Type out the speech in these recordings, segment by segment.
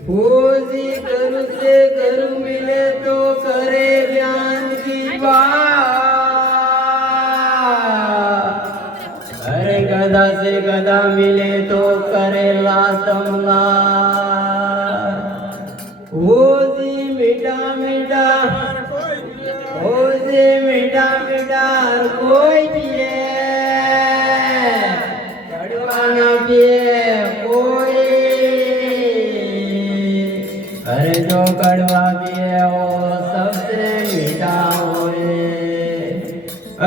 फौजी करू से करू मिले तो करे ज्ञान की बात। अरे गधा से गधा मिले तो करे लातमला। फौजी मीठा मीठा फौजी मीठा मीठा कोई पिए कड़वा ना पिए कोई। अरे जो कड़वा पिए वो सबसे मीठा होए।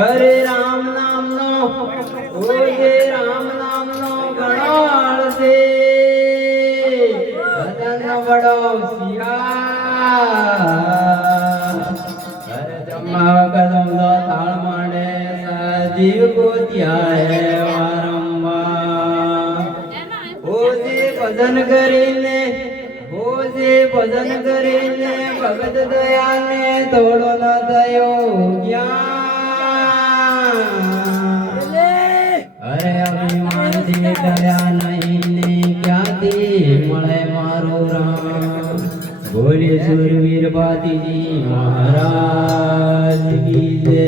अरे राम नाम नो ओए राम नाम नो गणाल से भजन बड़ो सिया। अरे जम्मा कदम दो ताल मांडे सजीव को ध्याए वारंवार। ओजे भजन करीने भजन કરીને ભગત દયાને થોડો ન થયો જ્ઞાન। અરે અભિમાનથી ડર્યા નહીં ને ક્યાંથી મળે મારો રામ। બોલે સુરવીર બાતીજી મહારાજ કી જય।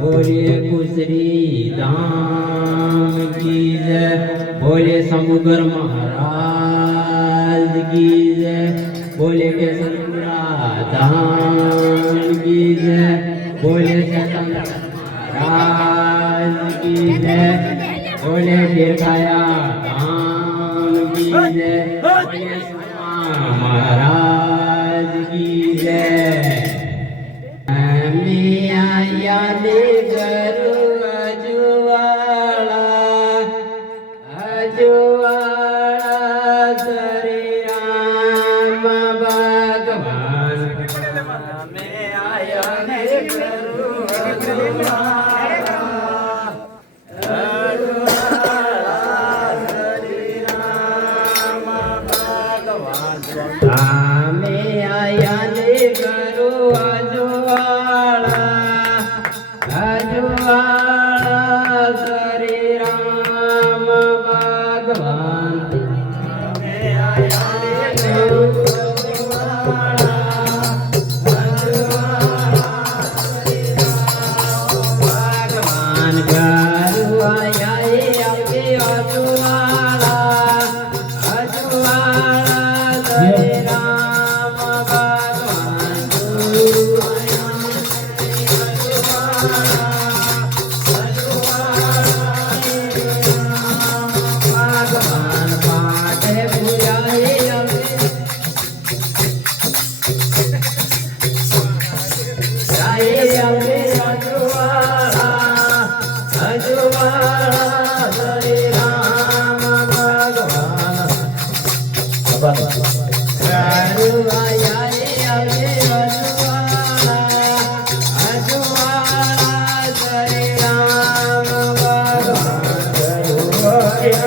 બોલે કુસરી ધામ કી જય। બોલે સમુગર મહારાજ કી જય। बोले केसरपुरा धाम की जय। बोले शतंद्र राज की जय। बोले दीर्घाया धाम की जय। बोले सुमा महाराज की जय। आया दे गरु अजुवाड़ा अजुवाड़ा सरे राम भगवान। मैं आया ने गरु अजुवाड़ा अजुवाड़ा सरे राम भगवान। मैं आया ने गरु अजुवाड़ा अजुवाड़ा सरे राम भगवान। मैं आया ने गरु अजुवाड़ा अजुवाड़ा सरे राम भगवान। गरु आया आगे अजुवाड़ा अजुवाड़ा सरे राम भगवान। गुरु आया भगवान पाटे बुझाए अजुवाड़ा अजुवाड़ा सरे राम भगवान। गरु आया अजुवाड़ा अजुवाड़ा सरे राम भगवान। गरु आया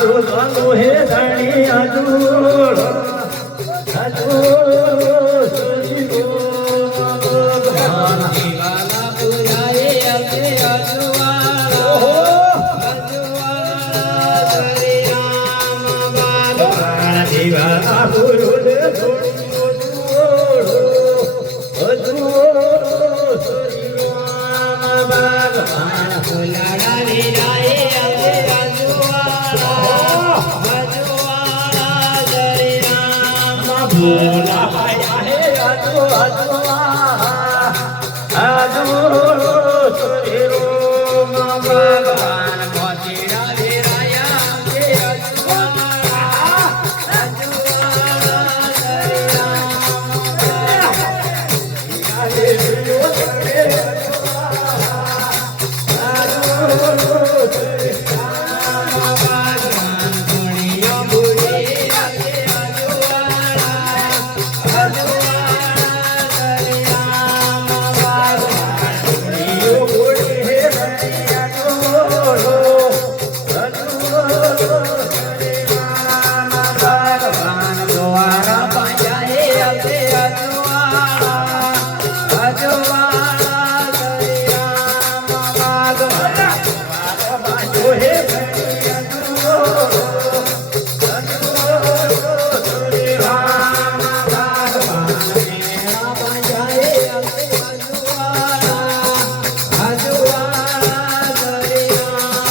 મારું ધનું હે ધણી અજુળ ભગવાન દીવાના પૂજાએ અમને અજવાળા અજવાળા શ્રી રામ ભગવાન દીવાના પુરુષ ભગવાન ફુલાડા વિરાએ અમને અજવાળા અજવાળા શ્રી રામ ભોલા પાયા હે આજુ ભગવાન મોતીડા વિરાયા અમને અજવાળા અજવાળા શ્રી ભગવાન ધૂણીઓ ભૂલી અમને અજવાળા અજવાળા શ્રી રામ ભગવાન ભગવાન દ્વારા પાંજાએ અમને અજવાળા અજવાળા શ્રી રામ ભગવાન મેણા પાંજાએ અમને અજવાળા અજવાળા શ્રી રામ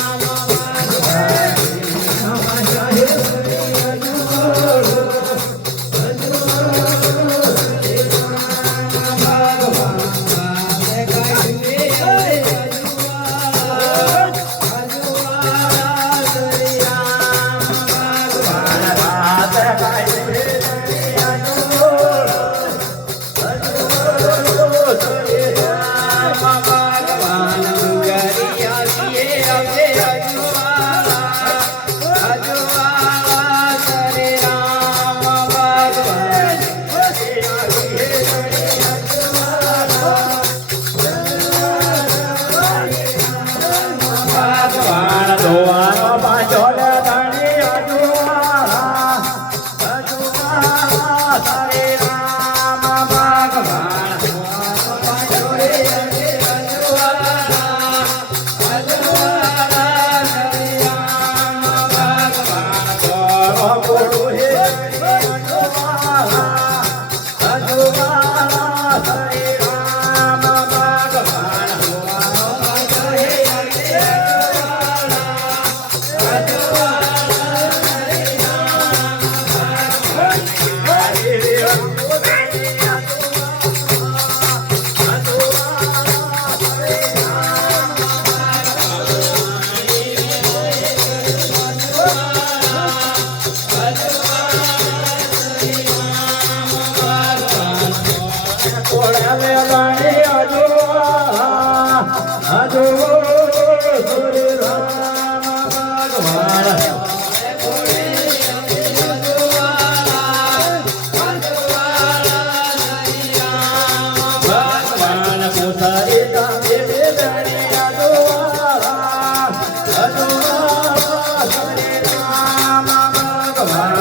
ભગવાન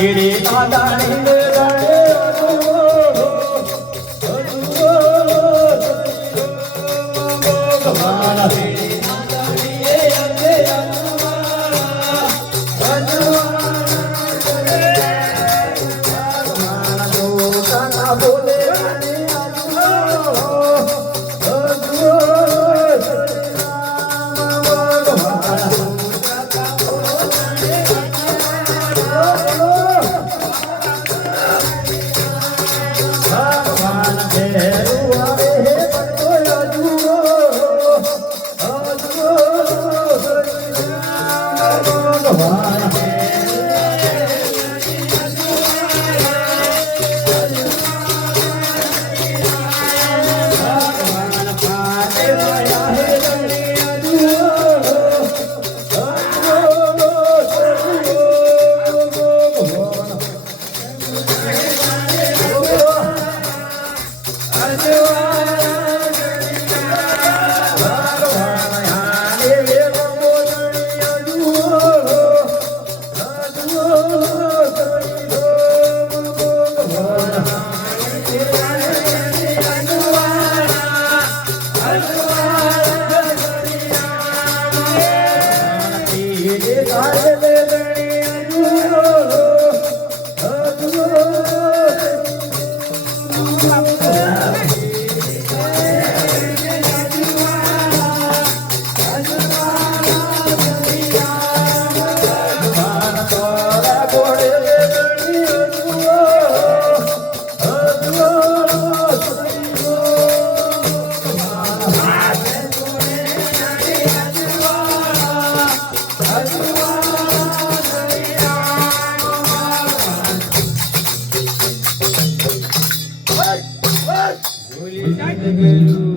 પીડી ના દાણી ને દાણે ભગવાન ભૂલી ગયેલું